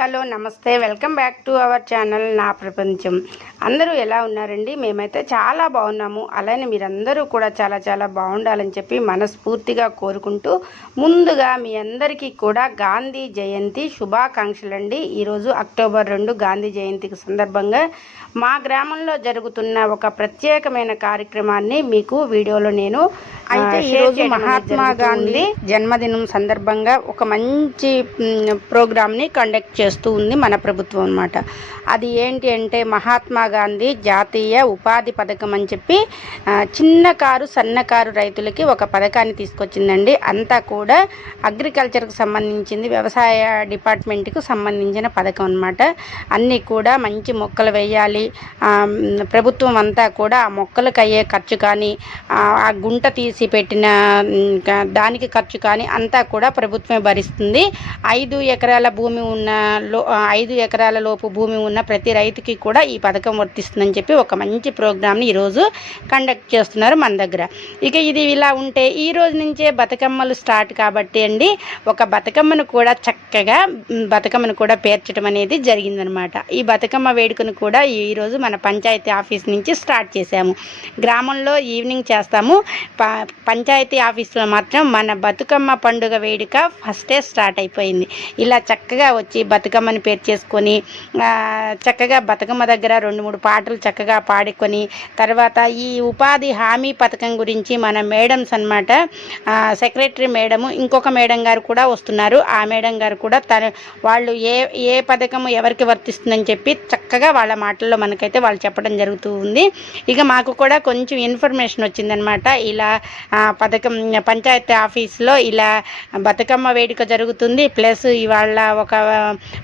Hello నమస్తే, welcome back to our channel నా ప్రపంచం. అందరూ ఎలా ఉన్నారండి? మేమైతే చాలా బాగున్నాము. అలానే మీరందరూ కూడా చాలా బాగుండాలని చెప్పి మనస్ఫూర్తిగా కోరుకుంటూ, ముందుగా మీ అందరికీ కూడా గాంధీ జయంతి శుభాకాంక్షలండి. ఈరోజు అక్టోబర్ 2 గాంధీ జయంతికి సందర్భంగా మా గ్రామంలో జరుగుతున్న ఒక ప్రత్యేకమైన కార్యక్రమాన్ని మీకు వీడియోలో నేను ఈరోజు మహాత్మా గాంధీ జన్మదినం సందర్భంగా ఒక మంచి ప్రోగ్రామ్ని కండక్ట్ చేస్తూ ఉంది మన ప్రభుత్వం అన్నమాట. అది ఏంటి అంటే మహాత్మా గాంధీ జాతీయ ఉపాధి పథకం అని చెప్పి చిన్నకారు సన్నకారు రైతులకి ఒక పథకాన్ని తీసుకొచ్చిందండి. అంతా కూడా అగ్రికల్చర్కి సంబంధించింది, వ్యవసాయ డిపార్ట్మెంట్కి సంబంధించిన పథకం అన్నమాట. అన్నీ కూడా మంచి మొక్కలు వేయాలి, ప్రభుత్వం అంతా కూడా ఆ మొక్కలకు అయ్యే ఖర్చు కానీ, ఆ గుంట తీసి పెట్టిన దానికి ఖర్చు కానీ అంతా కూడా ప్రభుత్వమే భరిస్తుంది. 5 ఎకరాల భూమి ఉన్న 5 ఎకరాల లోపు భూమి ఉన్న ప్రతి రైతుకి కూడా ఈ పథకం వర్తిస్తుందని చెప్పి ఒక మంచి ప్రోగ్రామ్ని ఈరోజు కండక్ట్ చేస్తున్నారు మన దగ్గర. ఇక ఇది ఇలా ఉంటే ఈ రోజు నుంచే బతుకమ్మలు స్టార్ట్ కాబట్టి అండి, ఒక బతుకమ్మను కూడా చక్కగా పేర్చడం అనేది జరిగిందనమాట. ఈ బతుకమ్మ వేడుకను కూడా ఈరోజు మన పంచాయతీ ఆఫీస్ నుంచి స్టార్ట్ చేశాము. గ్రామంలో ఈవినింగ్ చేస్తాము, పంచాయతీ ఆఫీస్లో మాత్రం మన బతుకమ్మ పండుగ వేడుక ఫస్టే స్టార్ట్ అయిపోయింది. ఇలా చక్కగా వచ్చి బతుకమ్మని పేర్చేసుకొని చక్కగా బతుకమ్మ దగ్గర 2-3 పాటలు చక్కగా పాడుకొని, తర్వాత ఈ ఉపాధి హామీ పథకం గురించి మన మేడమ్స్ అన్నమాట, సెక్రటరీ మేడము, ఇంకొక మేడం గారు కూడా వస్తున్నారు. ఆ మేడం గారు కూడా వాళ్ళు ఏ పథకము ఎవరికి వర్తిస్తుందని చెప్పి చక్కగా వాళ్ళ మాటల్లో మనకైతే వాళ్ళు చెప్పడం జరుగుతూ ఉంది. ఇక మాకు కూడా కొంచెం ఇన్ఫర్మేషన్ వచ్చిందనమాట. ఇలా పథకం పంచాయతీ ఆఫీస్లో ఇలా బతుకమ్మ వేడుక జరుగుతుంది, ప్లస్ ఇవాళ ఒక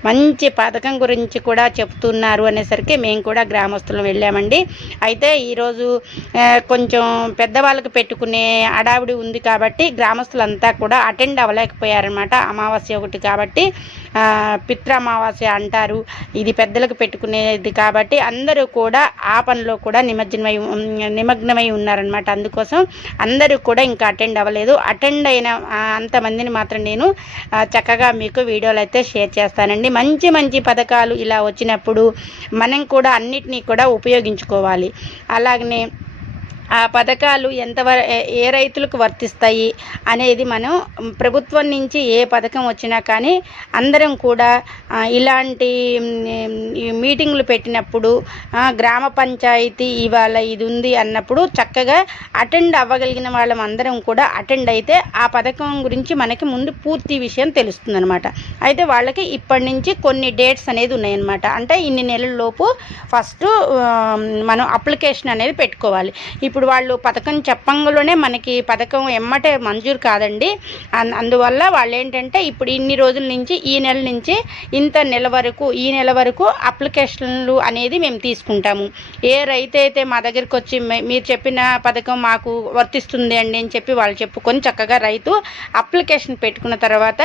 మంచి పథకం గురించి కూడా చెప్తున్నారు అనేసరికి మేము కూడా గ్రామస్తులం వెళ్ళామండి. అయితే ఈరోజు కొంచెం పెద్దవాళ్ళకి పెట్టుకునే అడావిడి ఉంది కాబట్టి గ్రామస్తులంతా కూడా అటెండ్ అవ్వలేకపోయారనమాట. అమావాస్య ఒకటి కాబట్టి, పితృ అమావాస్య అంటారు, ఇది పెద్దలకు పెట్టుకునేది కాబట్టి అందరూ కూడా ఆ పనిలో కూడా నిమగ్నమై ఉన్నారనమాట. అందుకోసం అందరూ కూడా ఇంకా అటెండ్ అవ్వలేదు. అటెండ్ అయిన అంతమందిని మాత్రం నేను చక్కగా మీకు వీడియోలు అయితే షేర్ చేస్తానండి. మంచి పథకాలు ఇలా వచ్చినప్పుడు మనం కూడా అన్నిటినీ కూడా ఉపయోగించుకోవాలి. అలాగనే ఆ పథకాలు ఏ రైతులకు వర్తిస్తాయి అనేది మనం ప్రభుత్వం నుంచి ఏ పథకం వచ్చినా కానీ అందరం కూడా ఇలాంటి మీటింగ్లు పెట్టినప్పుడు గ్రామ పంచాయతీ ఇవాళ ఇది ఉంది అన్నప్పుడు చక్కగా అటెండ్ అవ్వగలిగిన వాళ్ళం అందరం కూడా అటెండ్ అయితే ఆ పథకం గురించి మనకి ముందు పూర్తి విషయం తెలుస్తుంది అనమాట. అయితే వాళ్ళకి ఇప్పటి నుంచి కొన్ని డేట్స్ అనేది ఉన్నాయన్నమాట. అంటే ఇన్ని నెలల లోపు ఫస్ట్ మనం అప్లికేషన్ అనేది పెట్టుకోవాలి. ఇప్పుడు వాళ్ళు పథకం చెప్పంగానే మనకి పథకం ఎమ్మటే మంజూరు కాదండి. అందువల్ల వాళ్ళు ఏంటంటే ఇప్పుడు ఇన్ని రోజుల నుంచి ఈ నెల నుంచి ఈ నెల వరకు అప్లికేషన్లు అనేది మేము తీసుకుంటాము. ఏ రైతు అయితే మా దగ్గరికి వచ్చి మీరు చెప్పిన పథకం మాకు వర్తిస్తుంది అండి అని చెప్పి వాళ్ళు చెప్పుకొని చక్కగా రైతు అప్లికేషన్ పెట్టుకున్న తర్వాత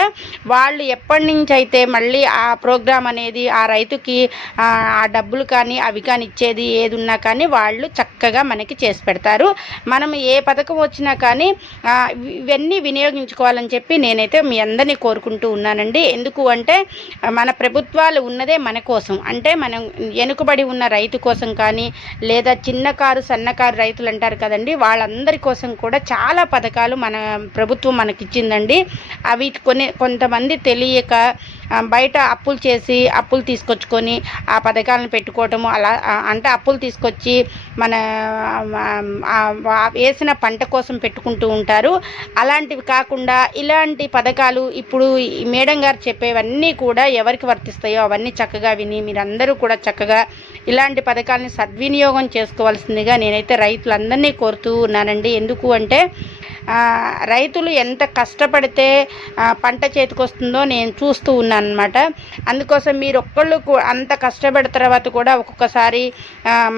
వాళ్ళు ఎప్పటి నుంచి అయితే మళ్ళీ ఆ ప్రోగ్రాం అనేది ఆ రైతుకి ఆ డబ్బులు కానీ అవి కానీ ఇచ్చేది ఏది ఉన్నా కానీ వాళ్ళు చక్కగా మనకి చేసి పెడతారు. మనం ఏ పథకం వచ్చినా కానీ ఇవన్నీ వినియోగించుకోవాలని చెప్పి నేనైతే మీ అందరినీ కోరుకుంటూ ఉన్నానండి. ఎందుకు అంటే మన ప్రభుత్వాలు ఉన్నదే మన కోసం, అంటే మనం వెనుకబడి ఉన్న రైతు కోసం కానీ, లేదా చిన్నకారు సన్నకారు రైతులు అంటారు కదండి, వాళ్ళందరి కోసం కూడా చాలా పథకాలు మన ప్రభుత్వం మనకిచ్చిందండి. అవి కొంతమంది తెలియక బయట అప్పులు తీసుకొచ్చుకొని ఆ పథకాలను పెట్టుకోవటము, అలా అంటే అప్పులు తీసుకొచ్చి మన వేసిన పంట కోసం పెట్టుకుంటూ ఉంటారు. అలాంటివి కాకుండా ఇలాంటి పథకాలు ఇప్పుడు మేడం గారు చెప్పేవన్నీ కూడా ఎవరికి వర్తిస్తాయో అవన్నీ చక్కగా విని మీరందరూ కూడా చక్కగా ఇలాంటి పథకాలని సద్వినియోగం చేసుకోవాల్సిందిగా నేనైతే రైతులందరినీ కోరుతూ ఉన్నానండి. ఎందుకు అంటే రైతులు ఎంత కష్టపడితే పంట చేతికొస్తుందో నేను చూస్తూ ఉన్నాను అనమాట. అందుకోసం మీరు ఒక్కళ్ళు అంత కష్టపడిన తర్వాత కూడా ఒక్కొక్కసారి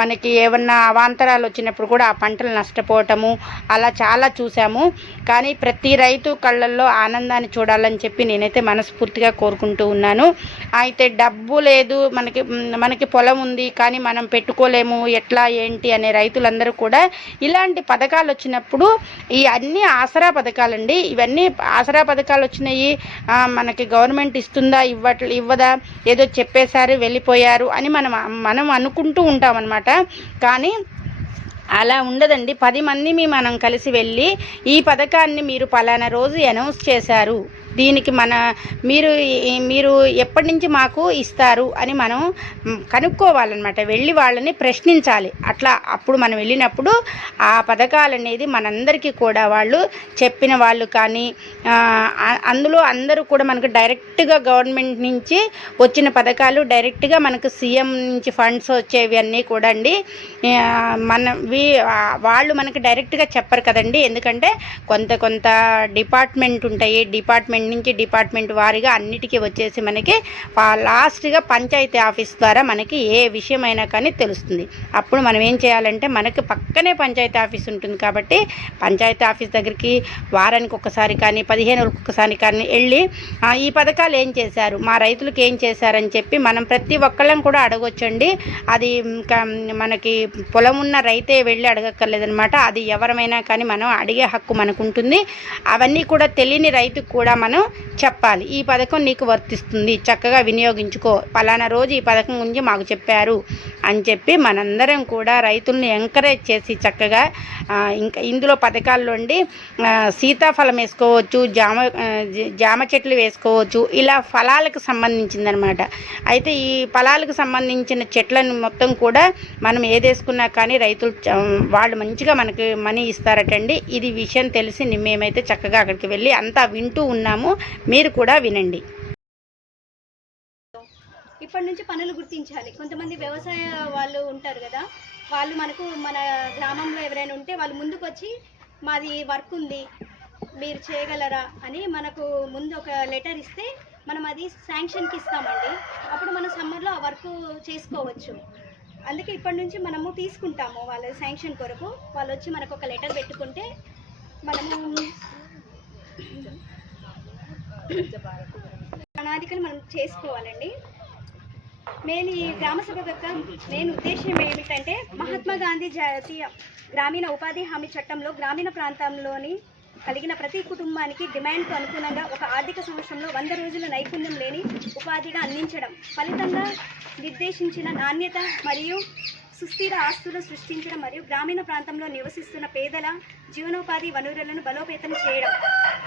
మనకి ఏమన్నా అవాంతరాలు వచ్చినప్పుడు కూడా ఆ పంటలు నష్టపోవటము అలా చాలా చూసాము. కానీ ప్రతి రైతు కళ్ళల్లో ఆనందాన్ని చూడాలని చెప్పి నేనైతే మనస్ఫూర్తిగా కోరుకుంటూ ఉన్నాను. అయితే డబ్బు లేదు, మనకి పొలం ఉంది కానీ మనం పెట్టుకోలేము, ఎట్లా ఏంటి అనే రైతులందరూ కూడా ఇలాంటి పథకాలు వచ్చినప్పుడు ఈ అన్ని ఇవన్నీ ఆసరా పథకాలండి. ఇవన్నీ ఆసరా పథకాలు వచ్చినాయి, మనకి గవర్నమెంట్ ఇస్తుందా ఇవ్వదా, ఏదో చెప్పేశారు వెళ్ళిపోయారు అని మనం అనుకుంటూ ఉంటామన్నమాట. కానీ అలా ఉండదండి. 10 మందిని మనం కలిసి వెళ్ళి ఈ పథకాన్ని మీరు పలానా రోజు అనౌన్స్ చేశారు, దీనికి మీరు ఎప్పటి నుంచి మాకు ఇస్తారు అని మనం కనుక్కోవాలన్నమాట. వెళ్ళి వాళ్ళని ప్రశ్నించాలి. అప్పుడు మనం వెళ్ళినప్పుడు ఆ పథకాలు అనేది మనందరికీ కూడా వాళ్ళు చెప్పిన వాళ్ళు కానీ అందులో అందరూ కూడా మనకు డైరెక్ట్గా గవర్నమెంట్ నుంచి వచ్చిన పథకాలు, డైరెక్ట్గా మనకు సీఎం నుంచి ఫండ్స్ వచ్చేవి అన్నీ కూడా అండి వాళ్ళు మనకి డైరెక్ట్గా చెప్పరు కదండి. ఎందుకంటే కొంత డిపార్ట్మెంట్ ఉంటాయి, డిపార్ట్మెంట్ నుంచి డిపార్ట్మెంట్ వారీగా అన్నిటికీ వచ్చేసి మనకి లాస్ట్గా పంచాయతీ ఆఫీస్ ద్వారా మనకి ఏ విషయమైనా కానీ తెలుస్తుంది. అప్పుడు మనం ఏం చేయాలంటే మనకి పక్కనే పంచాయతీ ఆఫీస్ ఉంటుంది కాబట్టి పంచాయతీ ఆఫీస్ దగ్గరికి వారానికి ఒక్కసారి కానీ 15 రోజులకు ఒక్కసారి కానీ వెళ్ళి ఈ పథకాలు ఏం చేశారు, మా రైతులకు ఏం చేశారని చెప్పి మనం ప్రతి ఒక్కళ్ళం కూడా అడగొచ్చండి. అది మనకి పొలం ఉన్న రైతే వెళ్ళి అడగక్కర్లేదనమాట. అది ఎవరమైనా కానీ మనం అడిగే హక్కు మనకు ఉంటుంది. అవన్నీ కూడా తెలియని రైతుకు కూడా మనం చెప్పాలి, ఈ పథకం నీకు వర్తిస్తుంది, చక్కగా వినియోగించుకో, పలానా రోజు ఈ పథకం గురించి మాకు చెప్పారు అని చెప్పి మనందరం కూడా రైతుల్ని ఎంకరేజ్ చేసి చక్కగా ఇంకా ఇందులో పథకాల్లో అండి సీతాఫలం వేసుకోవచ్చు, జామ చెట్లు వేసుకోవచ్చు, ఇలా ఫలాలకు సంబంధించిందనమాట. అయితే ఈ ఫలాలకు సంబంధించిన చెట్లను మొత్తం కూడా మనం ఏది వేసుకున్నా కానీ రైతులు వాళ్ళు మంచిగా మనకి మనీ ఇస్తారటండి. ఇది విషయం తెలిసి మేమైతే చక్కగా అక్కడికి వెళ్ళి అంతా వింటూ ఉన్నాము. మీరు కూడా వినండి. ఇప్పటి నుంచి పనులు గుర్తించాలి. కొంతమంది వ్యవసాయ వాళ్ళు ఉంటారు కదా, వాళ్ళు మన గ్రామంలో ఎవరైనా ఉంటే వాళ్ళు ముందుకు వచ్చి మాది వర్క్ ఉంది మీరు చేయగలరా అని మనకు ముందు ఒక లెటర్ ఇస్తే మనం అది శాంక్షన్కి ఇస్తామండి. అప్పుడు మన సమ్మర్లో ఆ వర్క్ చేసుకోవచ్చు. అందుకే ఇప్పటి నుంచి మనము తీసుకుంటాము వాళ్ళ శాంక్షన్ కొరకు. వాళ్ళు వచ్చి మనకు ఒక లెటర్ పెట్టుకుంటే మనము ప్రణాళికలు మనం చేసుకోవాలండి. ఈ గ్రామ సభ యొక్క మెయిన్ ఉద్దేశం ఏమిటంటే మహాత్మా గాంధీ జాతీయ గ్రామీణ ఉపాధి హామీ చట్టంలో గ్రామీణ ప్రాంతంలోని కలిగిన ప్రతి కుటుంబానికి డిమాండ్కు అనుగుణంగా ఒక ఆర్థిక సంవత్సరంలో 100 రోజుల నైపుణ్యం లేని ఉపాధిగా అందించడం, ఫలితంగా నిర్దేశించిన నాణ్యత మరియు సుస్థిర ఆస్తులు సృష్టించడం మరియు గ్రామీణ ప్రాంతంలో నివసిస్తున్న పేదల జీవనోపాధి వనరులను బలోపేతం చేయడం,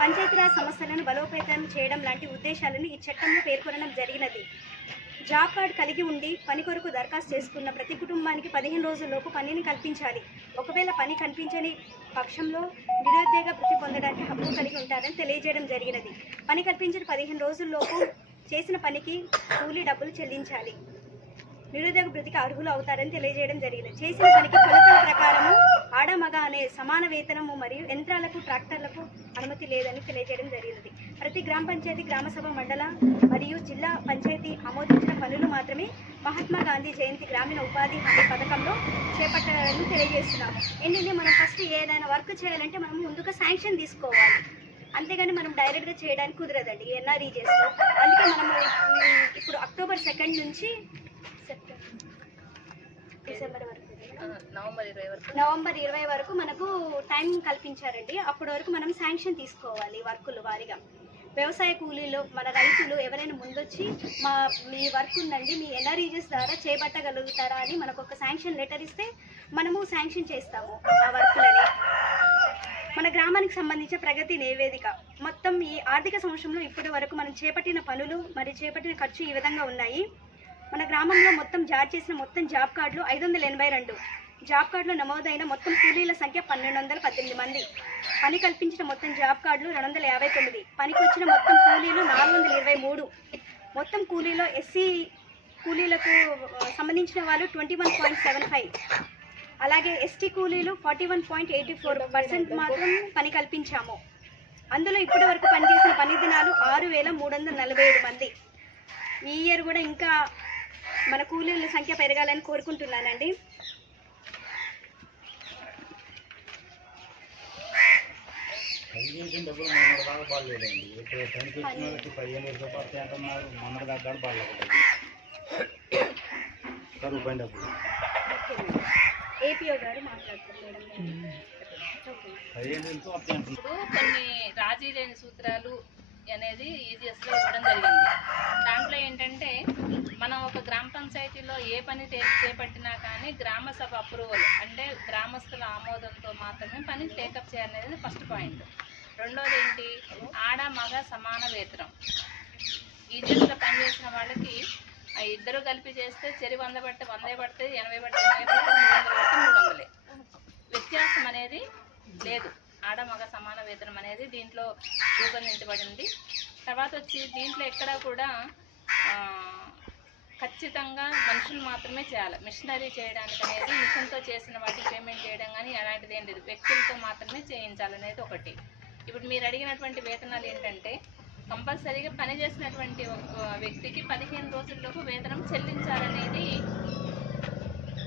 పంచాయతీరాజ్ సంస్థలను బలోపేతం చేయడం లాంటి ఉద్దేశాలను ఈ చట్టంలో పేర్కొనడం జరిగినది. జాబ్ కార్డ్ కలిగి ఉండి పని కొరకు దరఖాస్తు చేసుకున్న ప్రతి కుటుంబానికి 15 రోజుల్లోపు పనిని కల్పించాలి. ఒకవేళ పని కల్పించని పక్షంలో నిరుద్యోగ వృత్తి పొందడానికి హక్కు కలిగి ఉంటారని తెలియజేయడం జరిగినది. పని కల్పించిన 15 రోజుల్లోపు చేసిన పనికి కూలీ డబ్బులు చెల్లించాలి. నిరుద్యోగ వృత్తికి అర్హులు అవుతారని తెలియజేయడం జరిగింది. చేసిన పనికి కొలతల ప్రకారము ఆడమగ అనే సమాన వేతనము మరియు యంత్రాలకు ట్రాక్టర్లకు అనుమతి లేదని తెలియజేయడం జరిగింది. ప్రతి గ్రామ పంచాయతీ, గ్రామ సభ, మండల మరియు జిల్లా పంచాయతీ ఆమోదించిన పనులు మాత్రమే మహాత్మా గాంధీ జయంతి గ్రామీణ ఉపాధి హామీ పథకంలో చేపట్టాలని తెలియజేస్తున్నాము. ఏంటంటే మనం ఫస్ట్ ఏదైనా వర్క్ చేయాలంటే మనం ముందుగా శాంక్షన్ తీసుకోవాలి, అంతేగాని మనం డైరెక్ట్గా చేయడానికి కుదరదండి ఎన్ఆర్ఈజెస్లో. అందుకే మనము ఇప్పుడు అక్టోబర్ 2 నుంచి డిసెంబర్ వరకు నవంబర్ 20 వరకు మనకు టైం కల్పించారండి. అప్పటి వరకు మనం శాంక్షన్ తీసుకోవాలి వర్కులు వారిగా. వ్యవసాయ కూలీలు మన రైతులు ఎవరైనా ముందొచ్చి మీ వర్క్ ఉందండి, మీ ఎన్ఆర్ఈజెస్ ద్వారా చేపట్టగలుగుతారా అని మనకు ఒక శాంక్షన్ లెటర్ ఇస్తే మనము శాంక్షన్ చేస్తాము ఆ వర్కులని. మన గ్రామానికి సంబంధించిన ప్రగతి నివేదిక మొత్తం ఈ ఆర్థిక సంవత్సరంలో ఇప్పటి వరకు మనం చేపట్టిన పనులు మరియు చేపట్టిన ఖర్చు ఈ విధంగా ఉన్నాయి. మన గ్రామంలో మొత్తం జారీ చేసిన మొత్తం జాబ్ కార్డులు 582, జాబ్ కార్డులో నమోదైన మొత్తం కూలీల సంఖ్య 1218 మంది, పని కల్పించిన మొత్తం జాబ్ కార్డులు 259, పనికి వచ్చిన మొత్తం కూలీలు 423, మొత్తం కూలీలో ఎస్సీ కూలీలకు సంబంధించిన వాళ్ళు 21.75, అలాగే ఎస్టీ కూలీలు 41.84% మాత్రం పని కల్పించాము. అందులో ఇప్పటి వరకు పనిచేసిన పని దినాలు 6347 మంది. ఈ ఇయర్ కూడా ఇంకా మన కూలీల సంఖ్య పెరగాలని కోరుకుంటున్నానండి. ఏపీఓ గారు మాట్లాడుతున్నారు. ఇప్పుడు కొన్ని రాజీ లేని సూత్రాలు అనేది ఈజీఎస్లో ఇవ్వడం జరిగింది. దాంట్లో ఏంటంటే మనం ఒక గ్రామ పంచాయతీలో ఏ పని చేపట్టినా కానీ గ్రామ సభ అప్రూవల్ అంటే గ్రామస్తుల ఆమోదంతో మాత్రమే పని టేకప్ చేయాలనేది ఫస్ట్ పాయింట్. రెండోది ఏంటి, ఆడ మగ సమాన వేతనం. ఈజీఎస్లో పనిచేసిన వాళ్ళకి ఇద్దరు కలిపి చేస్తే చెరి 100 పడితే 100 పడితే 80 పడితే 80 పడితే 300 పడితే 300. వ్యత్యాసం అనేది లేదు. ఆడ మగ సమాన వేతనం అనేది దీంట్లో రూపొందించబడింది. తర్వాత వచ్చి దీంట్లో ఎక్కడ కూడా ఖచ్చితంగా మనుషులు మాత్రమే చేయాలి. మిషనరీ చేయడానికి అనేది మిషన్తో చేసిన వాటికి పేమెంట్ చేయడం కానీ అలాంటిది ఏం లేదు, వ్యక్తులతో మాత్రమే చేయించాలనేది ఒకటి. ఇప్పుడు మీరు అడిగినటువంటి వేతనాలు ఏంటంటే కంపల్సరీగా పనిచేసినటువంటి వ్యక్తికి 15 రోజుల్లోపు వేతనం చెల్లించాలనేది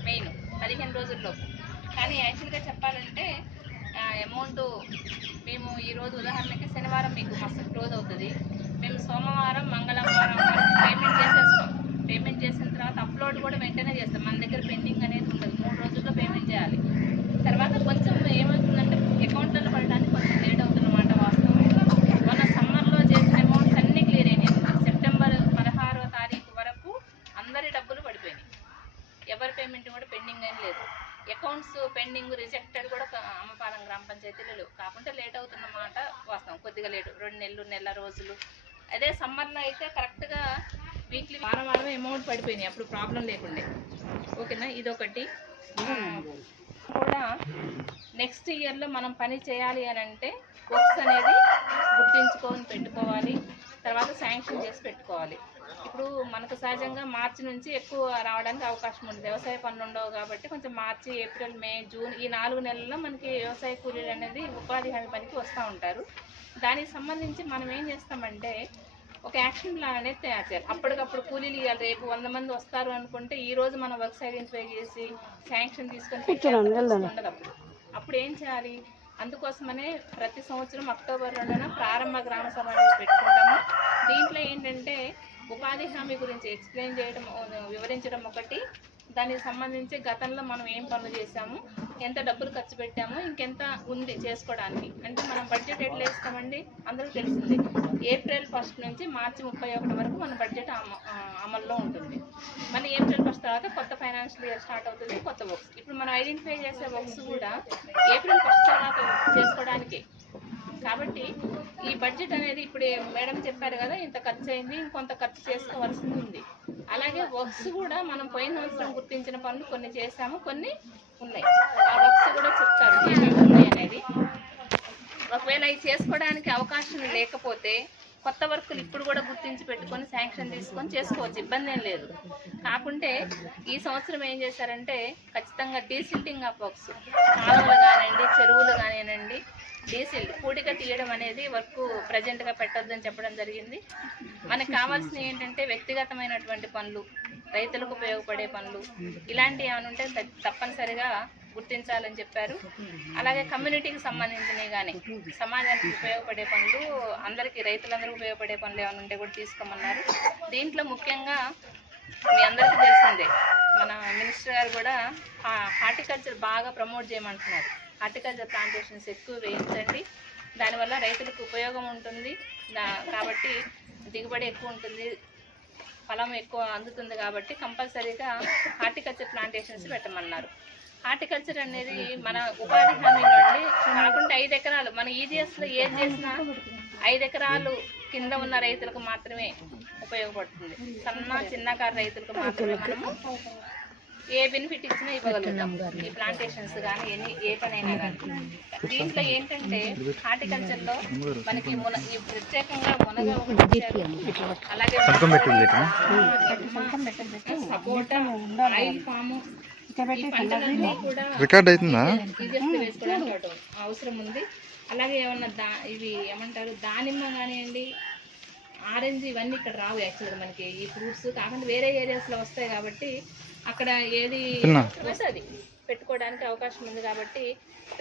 మెయిన్, 15 రోజుల్లోపు. కానీ యాక్చువల్గా చెప్పాలంటే అమౌంట్ మేము ఈరోజు ఉదాహరణకి శనివారం మీకు మస్తు క్లోజ్ అవుతుంది, మేము సోమవారం మంగళవారం వరకు పేమెంట్ చేసేస్తాం. పేమెంట్ చేసిన తర్వాత అప్లోడ్ కూడా వెంటనే చేస్తాం. మన దగ్గర పెండింగ్ అనేది ఉండదు, 3 రోజుల్లో పేమెంట్ చేయాలి. తర్వాత కొంచెం ఏమవుతుందంటే అకౌంట్లలో పడడానికి కొంచెం లేట్ అవుతుందన్నమాట. వాస్తవం మన సమ్మర్లో చేసిన అమౌంట్స్ అన్నీ క్లియర్ అయినాయి. సెప్టెంబర్ 16వ తారీఖు వరకు అందరి డబ్బులు పడిపోయినాయి, ఎవరి పేమెంట్ కూడా పెండింగ్ ఏం లేదు. అకౌంట్స్ పెండింగ్ రిజెక్టెడ్ కూడా అమ్మపాలెం గ్రామ పంచాయతీలో లేవు. కాకుండా లేట్ అవుతున్నమాట వాస్తవం, కొద్దిగా లేటు, 2 నెలలు నెల రోజులు. అదే సమ్మర్లో అయితే కరెక్ట్గా వీక్లీ వారం అమౌంట్ పడిపోయినాయి, అప్పుడు ప్రాబ్లం లేకుండే. ఓకేనా, ఇదొకటి. కూడా నెక్స్ట్ ఇయర్లో మనం పని చేయాలి అని అంటే వర్క్స్ అనేది గుర్తించుకొని పెట్టుకోవాలి, తర్వాత శాంక్షన్ చేసి పెట్టుకోవాలి. ఇప్పుడు మనకు సహజంగా మార్చి నుంచి ఎక్కువ రావడానికి అవకాశం ఉంది, వ్యవసాయ పనులు ఉండవు కాబట్టి. కొంచెం మార్చి, ఏప్రిల్, మే, జూన్ ఈ 4 నెలల్లో మనకి వ్యవసాయ కూలీలు అనేది ఉపాధి హామీ పనికి వస్తూ ఉంటారు. దానికి సంబంధించి మనం ఏం చేస్తామంటే ఒక యాక్షన్ ప్లాన్ అనేది తయారు చేయాలి. అప్పటికప్పుడు కూలీలు ఇవ్వాలి. రేపు 100 మంది వస్తారు అనుకుంటే ఈ రోజు మనం వర్క్స్ ఐడెంటిఫై చేసి శాంక్షన్ తీసుకొని ఉండదు. అప్పుడు ఏం చేయాలి, అందుకోసమనే ప్రతి సంవత్సరం అక్టోబర్ 2న ప్రారంభ గ్రామ సభ పెట్టుకుంటాము. దీంట్లో ఏంటంటే ఉపాధి హామీ గురించి ఎక్స్ప్లెయిన్ చేయడం, వివరించడం ఒకటి, దానికి సంబంధించి గతంలో మనం ఏం పనులు చేసాము, ఎంత డబ్బులు ఖర్చు పెట్టాము, ఇంకెంత ఉంది చేసుకోవడానికి. అంటే మనం బడ్జెట్ ఎట్లా వేస్తామండి అందరూ తెలిసింది. ఏప్రిల్ 1 నుంచి మార్చి 31 వరకు మన బడ్జెట్ అమల్లో ఉంటుంది. మళ్ళీ ఏప్రిల్ 1 తర్వాత కొత్త ఫైనాన్షియల్ ఇయర్ స్టార్ట్ అవుతుంది, కొత్త వర్క్స్. ఇప్పుడు మనం ఐడెంటిఫై చేసే వర్క్స్ కూడా ఏప్రిల్ 1 తర్వాత చేసుకోవడానికి. కాబట్టి ఈ బడ్జెట్ అనేది ఇప్పుడు మేడం చెప్పారు కదా, ఇంత ఖర్చు అయింది, ఇంకొంత ఖర్చు చేసుకోవాల్సింది ఉంది. అలాగే వర్క్స్ కూడా మనం పోయిన సంవత్సరం గుర్తించిన పనులు కొన్ని చేసాము, కొన్ని ఉన్నాయి. ఆ వర్క్స్ కూడా చెప్తారు ఏమేమి ఉన్నాయి అనేది. ఒకవేళ అవి చేసుకోవడానికి అవకాశం లేకపోతే కొత్త వర్కులు ఇప్పుడు కూడా గుర్తించి పెట్టుకొని శాంక్షన్ తీసుకొని చేసుకోవచ్చు, ఇబ్బంది ఏం లేదు. కాకుంటే ఈ సంవత్సరం ఏం చేశారంటే ఖచ్చితంగా డీసిల్టింగ్ ఆఫ్ వర్క్స్, కాలువలు కానివ్వండి, చెరువులు కానివ్వండి, డీసిల్ పూడిక తీయడం అనేది వర్క్ ప్రజెంట్గా పెట్టొద్దని చెప్పడం జరిగింది. మనకు కావాల్సినవి ఏంటంటే వ్యక్తిగతమైనటువంటి పనులు, రైతులకు ఉపయోగపడే పనులు, ఇలాంటివి ఏమైనా ఉంటే తప్పనిసరిగా గుర్తించాలని చెప్పారు. అలాగే కమ్యూనిటీకి సంబంధించినవి కానీ సమాజానికి ఉపయోగపడే పనులు, అందరికీ రైతులందరికీ ఉపయోగపడే పనులు ఏమైనా ఉంటే కూడా తీసుకోమన్నారు. దీంట్లో ముఖ్యంగా మీ అందరికీ తెలిసిందే, మన మినిస్టర్ గారు కూడా హార్టికల్చర్ బాగా ప్రమోట్ చేయమంటున్నారు. హార్టికల్చర్ ప్లాంటేషన్స్ ఎక్కువ వేయించండి, దానివల్ల రైతులకు ఉపయోగం ఉంటుంది. కాబట్టి దిగుబడి ఎక్కువ ఉంటుంది, ఫలం ఎక్కువ అందుతుంది. కాబట్టి కంపల్సరీగా హార్టికల్చర్ ప్లాంటేషన్స్ పెట్టమన్నారు. హార్టికల్చర్ అనేది మన ఉపాధి హామీలో అండి కాకుండా 5 ఎకరాలు మన ఈజీఎస్లో ఏది చేసినా 5 ఎకరాలు కింద ఉన్న రైతులకు మాత్రమే ఉపయోగపడుతుంది. చిన్నకారు రైతులకు మాత్రమే మనము ఏ బెనిఫిట్ ఇచ్చినా ఇవ్వగలుగుతాం, ఈ ప్లాంటేషన్స్ కానీ ఏ పనైనా కానీ. దీంట్లో ఏంటంటే హార్టికల్చర్లో మనకి ప్రత్యేకంగా మునగ అలాగే సపోటా, ఆయిల్ పాము, రికార్డ్ అవుతుందా వేసుకోవడానికి అవసరం ఉంది. అలాగే ఏమన్నా ఇవి ఏమంటారు దానిమ్మ కానివ్వండి, ఆరెంజ్, ఇవన్నీ ఇక్కడ రావు యాక్చువల్గా మనకి ఈ ఫ్రూట్స్. కాకుండా వేరే ఏరియాస్లో వస్తాయి కాబట్టి అక్కడ ఏది వస్తే అది పెట్టుకోవడానికి అవకాశం ఉంది. కాబట్టి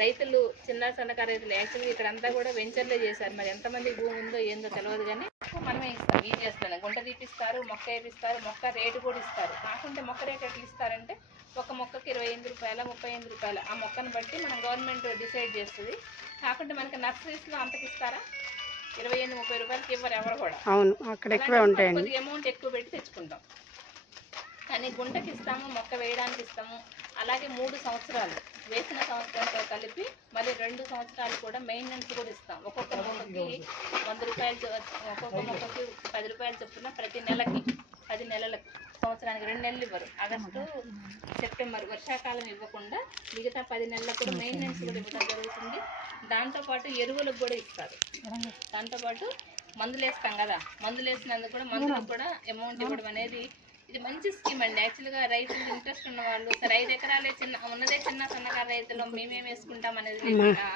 రైతులు, చిన్న సన్నకారు రైతులు యాక్చువల్గా ఇక్కడంతా కూడా వెంచర్లే చేశారు. మరి ఎంతమంది భూమి ఉందో ఏందో తెలియదు, కానీ మన మనమే ఇస్తాం ఈజీఎస్లోనే. గుంట తీపిస్తారు, మొక్క వేపిస్తారు, మొక్క రేటు కూడా ఇస్తారు. కాకుంటే మొక్క రేటు ఎట్లా ఇస్తారంటే ఒక మొక్కకి 25 రూపాయల 35 రూపాయల ఆ మొక్కను బట్టి మనం గవర్నమెంట్ డిసైడ్ చేస్తుంది. కాకుంటే మనకి నర్సరీస్లో అంతకి ఇస్తారా? 25-30 రూపాయలకి ఇవ్వరు ఎవరు కూడా. అవును, అక్కడ ఎక్కువే ఉంటాయండి. కొద్దిగా అమౌంట్ ఎక్కువ పెట్టి తెచ్చుకుంటాం. కానీ గుంటకి ఇస్తాము, మొక్క వేయడానికి ఇస్తాము. అలాగే 3 సంవత్సరాలు వేసిన సంవత్సరంతో కలిపి మళ్ళీ 2 సంవత్సరాలు కూడా మెయింటెనెన్స్ కూడా ఇస్తాం. ఒక్కొక్క మొక్కకి 100 రూపాయలు, ఒక్కొక్క మొక్కకి 10 రూపాయలు చొప్పున ప్రతి నెలకి 10 నెలలకు, సంవత్సరానికి 2 నెలలు ఇవ్వరు. ఆగస్టు సెప్టెంబర్ వర్షాకాలం ఇవ్వకుండా మిగతా 10 నెలలకు కూడా మెయింటెనెన్స్ కూడా ఇవ్వడం జరుగుతుంది. దాంతోపాటు ఎరువులకు కూడా ఇస్తారు. దాంతోపాటు మందులు వేస్తాం కదా, మందులు వేసినందుకు కూడా మందులకు కూడా అమౌంట్ ఇవ్వడం అనేది ఇది మంచి స్కీమ్ అండి. యాక్చువల్గా రైతులకు ఇంట్రెస్ట్ ఉన్న వాళ్ళు సరే 5 ఎకరాలే ఉన్నదే చిన్న సన్నకారు రైతులు మేమేం వేసుకుంటాం అనేది లేకుండా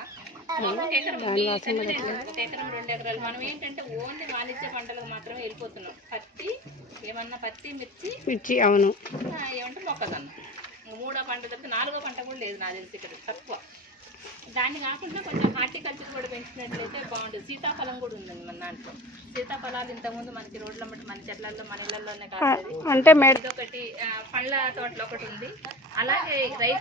ఒక ఎకరం 2 ఎకరాలు మనం ఏంటంటే ఓన్లీ వాణిజ్య పంటలకు మాత్రమే వెళ్ళిపోతున్నాం. పత్తి, మిర్చి, అవును, ఏమంటే మొక్కజొన్న. 3వ పంట తప్పితే 4వ పంట కూడా లేదు నాకు తెలిసి ఇక్కడ, తక్కువ. దాన్ని కాకుండా కొంచెం హార్టికల్చర్ కూడా పెంచినట్లయితే బాగుంటుంది. సీతాఫలం కూడా ఉందండి మన దాంట్లో. సీతాఫలాలు ఇంతకుముందు మనకి రోడ్ల మట్టి మన చెట్లలో మన ఇళ్లలోనే కాదు. అంటే ఇదొకటి పండ్ల తోటలో ఒకటి ఉంది. అలాగే రైతు